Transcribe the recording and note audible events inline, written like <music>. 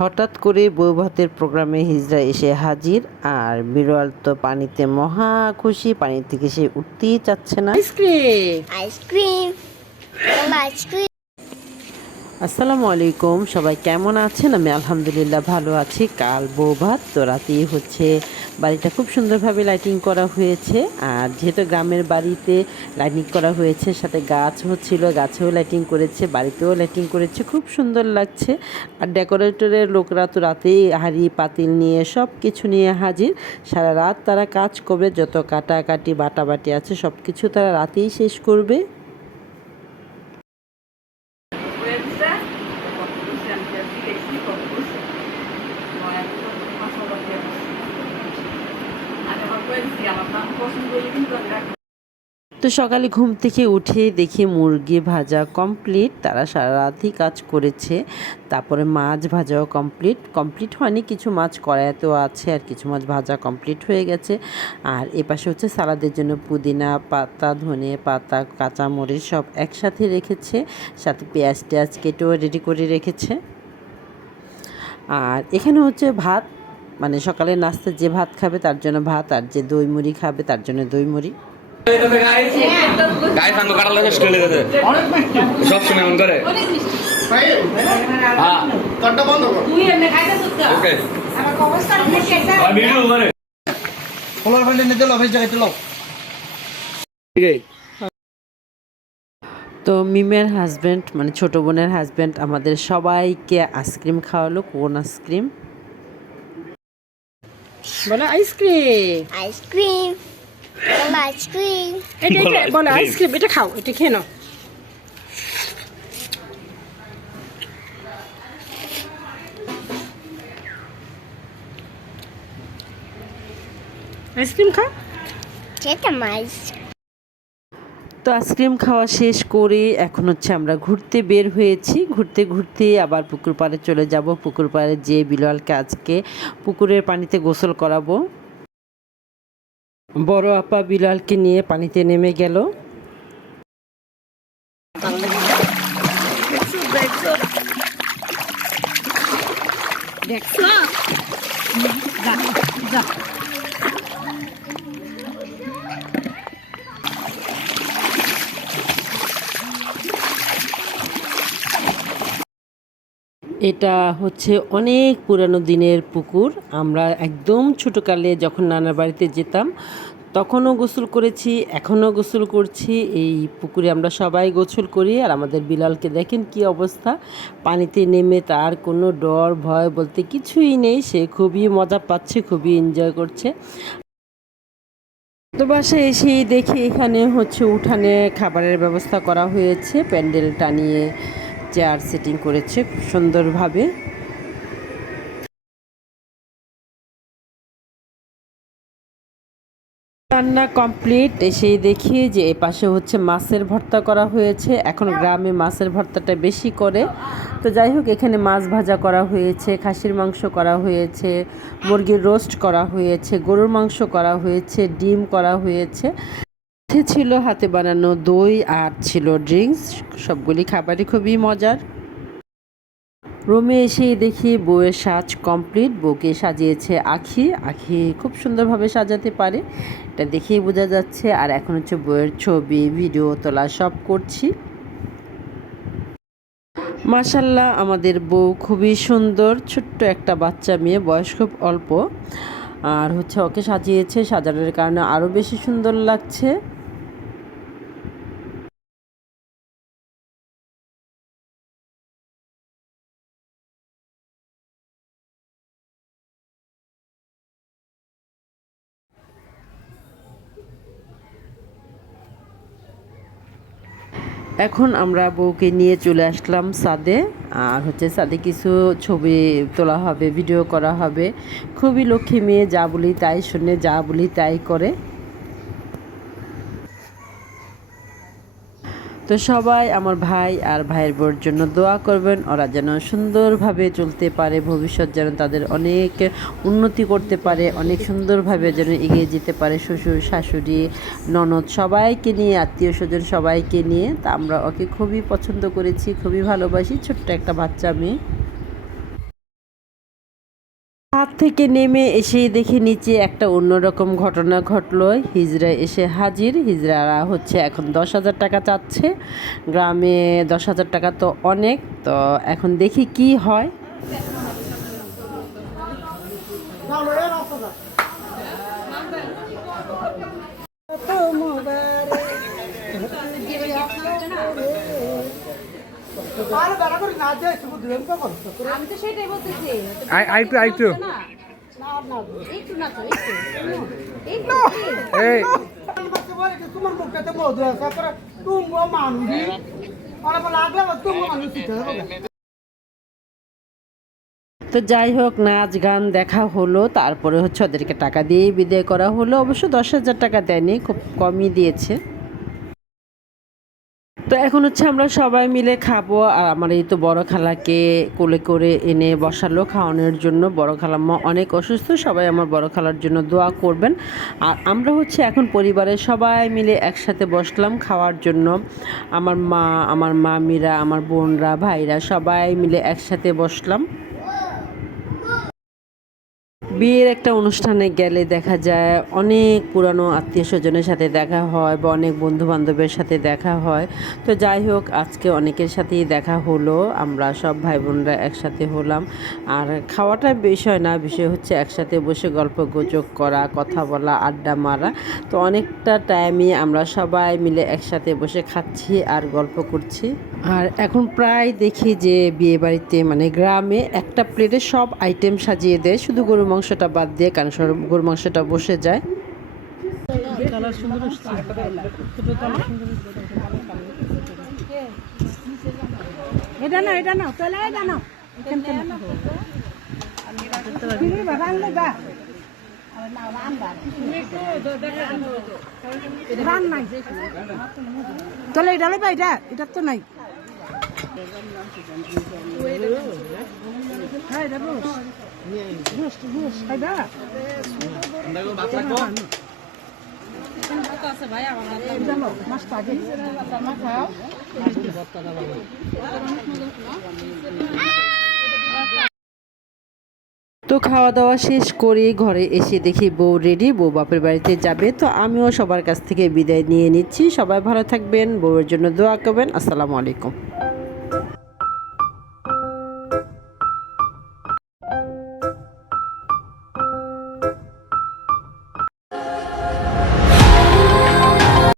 হঠাৎ করে বউ ভাতের প্রোগ্রামে হিজরা এসে হাজির আর বিরল তো পানিতে মহা খুশি পানি থেকে সে উঠতেই চাচ্ছে না। আইসক্রিম আইসক্রিম আইসক্রিম আসসালামু আলাইকুম। সবাই কেমন আছেন? আমি আলহামদুলিল্লাহ ভালো আছি। কাল বউ ভাত তো রাতেই হচ্ছে বাড়িটা খুব সুন্দরভাবে লাইটিং করা হয়েছে। আর যেহেতু গ্রামের বাড়িতে লাইটিং করা হয়েছে, সাথে গাছ হচ্ছিল গাছেও লাইটিং করেছে, বাড়িতেও লাইটিং করেছে, খুব সুন্দর লাগছে। আর ডেকোরেটরের লোকরা তো রাতেই হাঁড়ি, পাতিল নিয়ে সব কিছু নিয়ে হাজির। সারা রাত তারা কাজ করবে, যত কাটাকাটি, বাটাবাটি আছে সব কিছু তারা রাতেই শেষ করবে। তো সকালে ঘুম থেকে উঠে দেখি মুরগি ভাজা কমপ্লিট তারা সারা রাতই কাজ করেছে। তারপরে মাছ ভাজাও কমপ্লিট কমপ্লিট হয়নি, কিছু মাছ কড়াইতেও আছে আর কিছু মাছ ভাজা কমপ্লিট হয়ে গেছে। আর এপাশে হচ্ছে সালাদের জন্য পুদিনা, পাতা, ধনে পাতা, কাঁচামরিচ সব একসাথে রেখেছে, সাথে পেঁয়াজ টেয়াজ কেটেও রেডি করে রেখেছে। আর এখানে হচ্ছে ভাত মানে সকালে নাস্তা যে ভাত খাবে তার জন্য ভাত আর যে দই মুড়ি খাবে তার জন্য দই মুড়ি। হ্যাঁ। অফিস জায়গায় তো মিমের হাজব্যান্ড মানে ছোট বোনের হাজব্যান্ড আমাদের সবাইকে আইসক্রিম খাওয়ালো কোন আইসক্রিম বলো আইসক্রিম আইসক্রিম আইসক্রিম এটা বলো আইসক্রিম এটা খাও এটা খেয়ে নাও। আইসক্রিম খাও। খেতাম আইস তো আইসক্রিম খাওয়া শেষ করে এখন হচ্ছে আমরা ঘুরতে বের হয়েছি। ঘুরতে ঘুরতে আবার পুকুর পাড়ে চলে যাব। পুকুর পাড়ে যে বিলালকে আজকে পুকুরের পানিতে গোসল করাবো। বড় আপা বিলালকে নিয়ে পানিতে নেমে গেল। দেখছ? এটা হচ্ছে অনেক পুরানো দিনের পুকুর। আমরা একদম ছোটোকালে যখন নানার বাড়িতে যেতাম, তখনও গোসল করেছি, এখনও গোসল করছি। এই পুকুরে আমরা সবাই গোসল করি আর আমাদের বিলালকে দেখেন কি অবস্থা। পানিতে নেমে তার কোনো ডর, ভয় বলতে কিছুই নেই। সে খুবই মজা পাচ্ছে, খুবই এনজয় করছে। বাসায় এসেই দেখি এখানে হচ্ছে উঠানে খাবারের ব্যবস্থা করা হয়েছে প্যান্ডেল টানিয়ে চেয়ার সেটিং করেছে সুন্দরভাবে। রান্না কমপ্লিট, এসেই দেখি যে এ পাশে হচ্ছে মাছের ভর্তা করা হয়েছে। এখন গ্রামে মাছের ভর্তাটা বেশি করে। তো যাই হোক, এখানে মাছ ভাজা করা হয়েছে, খাসির মাংস করা হয়েছে, মুরগির রোস্ট করা হয়েছে, গরুর মাংস করা হয়েছে, ডিম করা হয়েছে। সাথে ছিল হাতে বানানো দই আর ছিল ড্রিঙ্কস, সবগুলি খাবারই খুবই মজার। রুমে এসেই দেখি বউয়ের সাজ কমপ্লিট, বউকে সাজিয়েছে আখি। আখি খুব সুন্দরভাবে সাজাতে পারে, এটা দেখেই বোঝা যাচ্ছে। আর এখন হচ্ছে বউয়ের ছবি, ভিডিও তোলা সব করছি। মাশাল্লাহ, আমাদের বউ খুবই সুন্দর, ছোট্ট একটা বাচ্চা মেয়ে, বয়স খুব অল্প। আর হচ্ছে ওকে সাজিয়েছে, সাজানোর কারণে আরও বেশি সুন্দর লাগছে। এখন আমরা বউকে নিয়ে চলে আসলাম সাদে। আর হচ্ছে সাদে কিছু ছবি তোলা হবে ভিডিও করা হবে। খুবই লক্ষ্মী মেয়ে, যা বলি তাই শুনে, যা বলি তাই করে। তো সবাই আমার ভাই আর ভাইয়ের বোর জন্য দোয়া করবেন। ওরা যেন সুন্দরভাবে চলতে পারে, ভবিষ্যৎ যেন তাদের অনেক উন্নতি করতে পারে, অনেক সুন্দরভাবে যেন এগিয়ে যেতে পারে শ্বশুর, শাশুড়ি, ননদ সবাইকে নিয়ে, আত্মীয় স্বজন সবাইকে নিয়ে। তা আমরা ওকে খুবই পছন্দ করেছি, খুবই ভালোবাসি। ছোট্ট একটা বাচ্চা মেয়ে। হাত থেকে নেমে এসেই দেখি নিচে একটা অন্যরকম ঘটনা ঘটলো। হিজরা এসে হাজির। হিজড়ারা হচ্ছে এখন দশ হাজার টাকা চাচ্ছে। গ্রামে দশ হাজার টাকা তো অনেক। তো এখন দেখি কি হয়। <laughs> আইটু আইটু এই। তোমার মুখটাতে মধু আছে তুমি মানুষ। লাগলে তুমি মানুষ তো যাই হোক নাচ গান দেখা হলো তারপরে হচ্ছে ওদেরকে টাকা দিয়েই বিদায় করা হলো। অবশ্য দশ হাজার টাকা দেয়নি খুব কমই দিয়েছে। তো এখন হচ্ছে আমরা সবাই মিলে খাব, আর আমার এই তো বড় খালাকে কোলে করে এনে বসালো খাওয়ানোর জন্য। বড় মা অনেক অসুস্থ, সবাই আমার বড় খালার জন্য দোয়া করবেন। আর আমরা হচ্ছে এখন পরিবারের সবাই মিলে একসাথে বসলাম খাওয়ার জন্য। আমার মা, আমার মামিরা, আমার বোনরা, ভাইরা সবাই মিলে একসাথে বসলাম। বিয়ের একটা অনুষ্ঠানে গেলে দেখা যায় অনেক পুরানো আত্মীয় স্বজনের সাথে দেখা হয় বা অনেক বন্ধু বান্ধবের সাথে দেখা হয়। তো যাই হোক, আজকে অনেকের সাথেই দেখা হলো। আমরা সব ভাই বোনরা একসাথে হলাম। আর খাওয়াটা বিষয় না, বিষয় হচ্ছে একসাথে বসে গল্প গুজব করা, কথা বলা, আড্ডা মারা। তো অনেকটা টাইমই আমরা সবাই মিলে একসাথে বসে খাচ্ছি আর গল্প করছি। আর এখন প্রায় দেখি যে বিয়ে বাড়িতে মানে গ্রামে একটা প্লেটে সব আইটেম সাজিয়ে দেয়। শুধু গরু মাংসটা বাদ দিয়ে কারণ সব গরু মাংসটা বসে যায়। এটা না এটা না চলে এটা না চলে এটা তো নাই। তো খাওয়া দাওয়া শেষ করে ঘরে এসে দেখি বউ রেডি বউ বাপের বাড়িতে যাবে। তো আমিও সবার কাছ থেকে বিদায় নিয়ে নিচ্ছি। সবাই ভালো থাকবেন, বউয়ের জন্য দোয়া করবেন। আসসালামু আলাইকুম।